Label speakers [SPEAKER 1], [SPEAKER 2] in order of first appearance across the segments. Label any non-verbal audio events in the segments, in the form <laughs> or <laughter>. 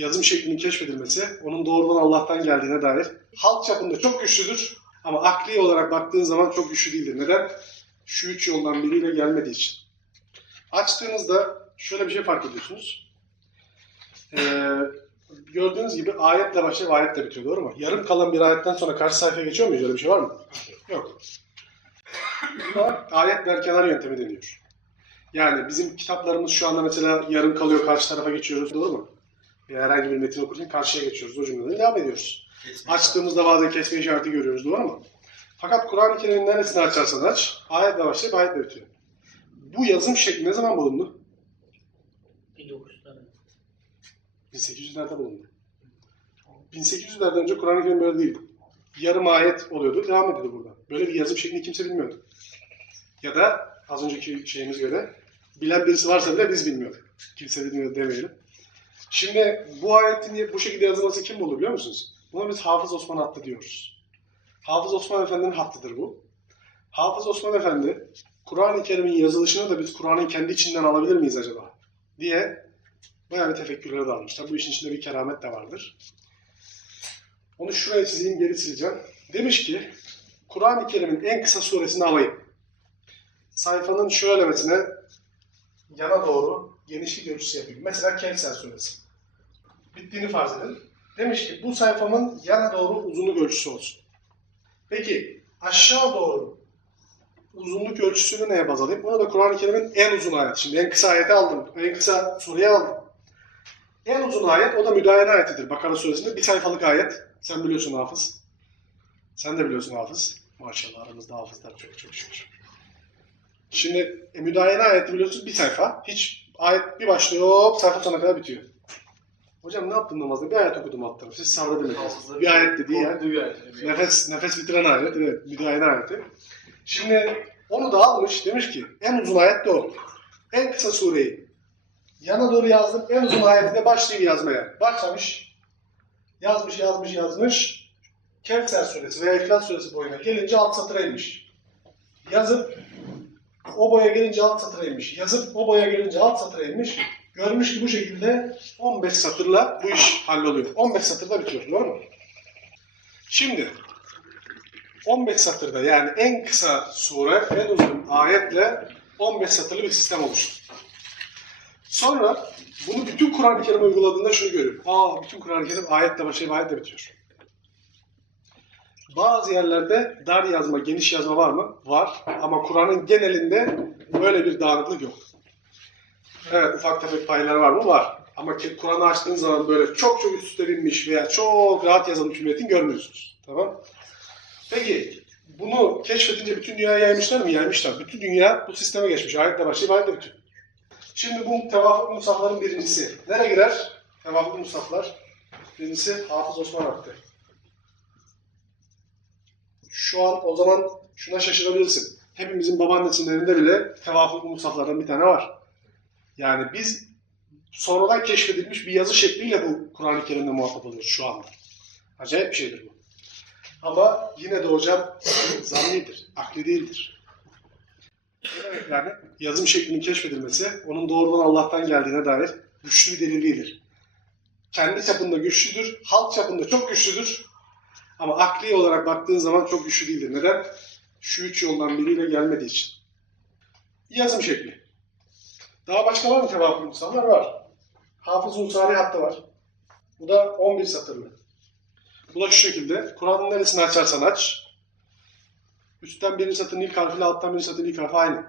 [SPEAKER 1] yazım şeklinin keşfedilmesi onun doğrudan Allah'tan geldiğine dair halk çapında çok güçlüdür ama akli olarak baktığın zaman çok güçlü değildir. Neden? Şu üç yoldan biriyle gelmediği için. Açtığınızda şöyle bir şey fark ediyorsunuz. Ee, gördüğünüz gibi ayetle başlayıp ayetle bitiyor doğru mu? Yarım kalan bir ayetten sonra karşı sayfaya geçiyor muyuz? Öyle bir şey var mı? Yok. Buna ayet berkenar yöntemi deniyor. Yani bizim kitaplarımız şu anda mesela yarım kalıyor karşı tarafa geçiyoruz doğru mu? Herhangi bir metin okurken karşıya geçiyoruz. O cümleden devam ediyoruz. Açtığımızda bazen kesme işareti görüyoruz doğru mu? Fakat Kur'an-ı Kerim'in neresini açarsan aç, ayetle başlayıp ayetle bitiyor. Bu yazım şekli ne zaman bulundu?
[SPEAKER 2] 1900'lerde.
[SPEAKER 1] 1800'lerde bulundu. 1800'lerden önce Kur'an-ı Kerim böyle değildi. Yarım ayet oluyordu, devam ediyordu burada. Böyle bir yazım şeklini kimse bilmiyordu. Ya da az önceki şeyimiz göre bilen birisi varsa bile biz bilmiyorduk. Kimse bilmiyor demeyelim. Şimdi bu ayetin bu şekilde yazılması kim buldu biliyor musunuz? Buna biz Hafız Osman hattı diyoruz. Hafız Osman Efendi'nin hattıdır bu. Hafız Osman Efendi, Kur'an-ı Kerim'in yazılışını da biz Kur'an'ın kendi içinden alabilir miyiz acaba? diye bayağı bir tefekkürlere dalmışlar. Bu işin içinde bir keramet de vardır. Onu şuraya çizeyim, geri sileceğim. Demiş ki, Kur'an-ı Kerim'in en kısa suresini alayım. Sayfanın şöylemesine yana doğru genişlik ölçüsü yapayım. Mesela Kevser suresi. Bittiğini farz edin. Demiş ki, bu sayfamın yana doğru uzunluk ölçüsü olsun. Peki, aşağı doğru uzunluk ölçüsünü neye baz alayım? Bunu da Kur'an-ı Kerim'in en uzun ayeti. Şimdi en kısa ayeti aldım. En kısa sureyi aldım. En uzun ayet o da müdahale ayetidir. Bakara suresinde bir sayfalık ayet. Sen biliyorsun hafız. Sen de biliyorsun hafız. Maşallah aramızda hafızlar çok çok şükür. Şimdi e, müdahale ayeti biliyorsun bir sayfa. Hiç ayet bir başlıyor hop sayfa sonuna kadar bitiyor. Hocam ne yaptın namazda? Bir ayet okudum alt tarafı. Siz sabredin. Bir ayet dediği yer. Nefes, nefes bitiren ayet. Evet, müdahale ayeti. Şimdi onu da almış. Demiş ki en uzun ayet de o. En kısa sureyi yana doğru yazdım. En uzun ayetine başlayayım yazmaya. Başlamış. Yazmış, yazmış, yazmış. Kevser suresi veya İhlas suresi boyuna gelince alt satıra inmiş. Yazıp o boya gelince alt satıra inmiş. Yazıp o boya gelince alt satıra inmiş. Görmüş ki bu şekilde 15 satırla bu iş halloluyor. 15 satırda bitiyor. Doğru mu? Şimdi 15 satırda yani en kısa sure, en uzun ayetle 15 satırlı bir sistem oluştu. Sonra bunu bütün Kur'an-ı Kerim uyguladığında şunu görüyor. Aa bütün Kur'an-ı Kerim ayetle başlayıp ayetle bitiyor. Bazı yerlerde dar yazma, geniş yazma var mı? Var. Ama Kur'an'ın genelinde böyle bir dağınıklık yok. Evet ufak tefek payları var mı? Var. Ama Kur'an'ı açtığınız zaman böyle çok çok üst üste binmiş veya çok rahat yazılmış bir metin görmüyorsunuz. Tamam? Peki bunu keşfedince bütün dünyaya yaymışlar mı? Yaymışlar. Bütün dünya bu sisteme geçmiş. Ayetle başlayıp ayetle bitiyor. Şimdi bu tevafuk musafların birincisi. Nereye girer? Tevafuk musaflar. Birincisi Hafız Osman Hakkı. Şu an o zaman şuna şaşırabilirsin. Hepimizin babaannesinin elinde bile tevafuk musaflardan bir tane var. Yani biz sonradan keşfedilmiş bir yazı şekliyle bu Kur'an-ı Kerim'le muhatap oluyoruz şu anda. Acayip bir şeydir bu. Ama yine de hocam <clears throat> zannidir, akli değildir. Ne yani? Yazım şeklinin keşfedilmesi onun doğrudan Allah'tan geldiğine dair güçlü bir delil değildir. Kendi çapında güçlüdür, halk çapında çok güçlüdür. Ama akli olarak baktığın zaman çok güçlü değildir. Neden? Şu üç yoldan biriyle gelmediği için. Yazım şekli. Daha başka var mı tevafül insanlar? Var. Hafız Unsari hattı var. Bu da 11 satırlı. Bu da şu şekilde. Kur'an'ın neresini açarsan aç. Üstten birinci satırın ilk harfiyle alttan birinci satırın ilk harfi aynı.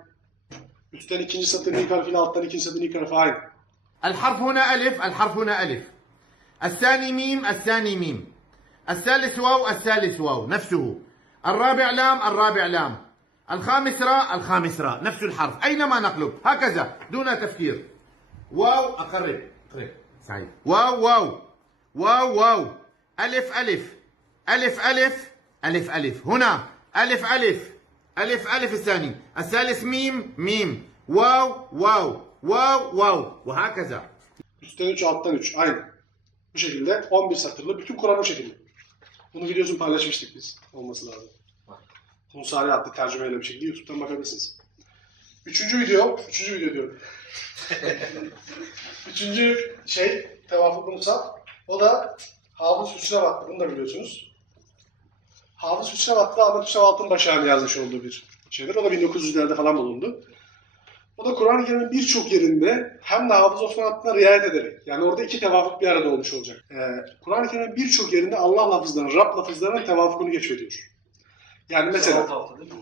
[SPEAKER 1] Üstten ikinci satırın ilk harfiyle alttan ikinci satırın ilk harfi aynı.
[SPEAKER 3] El harf huna elif, el harf huna elif. El sani mim, el sani mim. الثالث واو الثالث واو نفسه. الرابع لام الرابع لام. الخامس راء الخامس راء نفس الحرف. أينما نقلب؟ هكذا دون تفكير. واو أقرب. قرب سعيد واو واو. واو واو. ألف ألف. ألف ألف. ألف ألف. هنا. ألف ألف. ألف ألف الثاني. الثالث ميم ميم. واو واو. واو واو. وهكذا.
[SPEAKER 1] Üstten 3, alttan 3. Aynı. Bu şekilde 11 satırlı. Bütün Kur'an o şekilde. Bunu biliyorsun paylaşmıştık biz. Olması lazım. Musari adlı tercümeyle bir şekilde YouTube'dan bakabilirsiniz. Üçüncü video, üçüncü video diyorum. <laughs> üçüncü şey, tevafuk musaf. O da Hafız Hüsrev Hattı. Bunu da biliyorsunuz. Hafız Hüsrev Hattı Ahmet Hüsrev Altınbaşak'ın yazmış olduğu bir şeydir. O da 1900'lerde falan bulundu. O da Kur'an-ı Kerim'in birçok yerinde hem de Hafız Osman Hattı'na riayet ederek, yani orada iki tevafuk bir arada olmuş olacak. Ee, Kur'an-ı Kerim'in birçok yerinde Allah lafızlarının, Rab lafızlarının tevafukunu geçiyor. Yani mesela
[SPEAKER 4] Alt alta değil mi?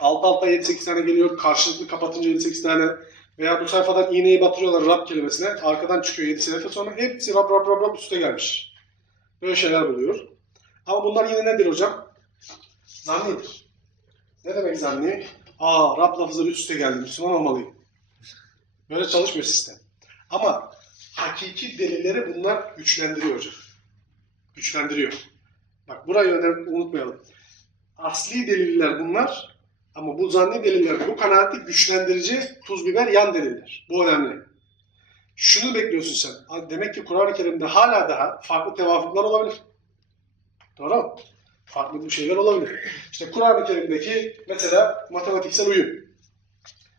[SPEAKER 1] alt alta 7-8 tane geliyor, karşılıklı kapatınca 7-8 tane veya bu sayfadan iğneyi batırıyorlar Rab kelimesine, arkadan çıkıyor 7 sefer sonra hepsi Rab Rab Rab Rab üste gelmiş. Böyle şeyler buluyor. Ama bunlar yine nedir hocam? Zannidir. Ne demek zanni? Aa Rab lafızları üste geldi, Müslüman olmalıyım. Böyle çalışmıyor sistem. Ama hakiki delilleri bunlar güçlendiriyor hocam. Güçlendiriyor. Bak burayı unutmayalım. Asli deliller bunlar ama bu zanni deliller, bu kanaati güçlendirici tuz biber yan deliller. Bu önemli. Şunu bekliyorsun sen. Demek ki Kur'an-ı Kerim'de hala daha farklı tevafuklar olabilir. Doğru mu? Farklı bir şeyler olabilir. İşte Kur'an-ı Kerim'deki mesela matematiksel uyum.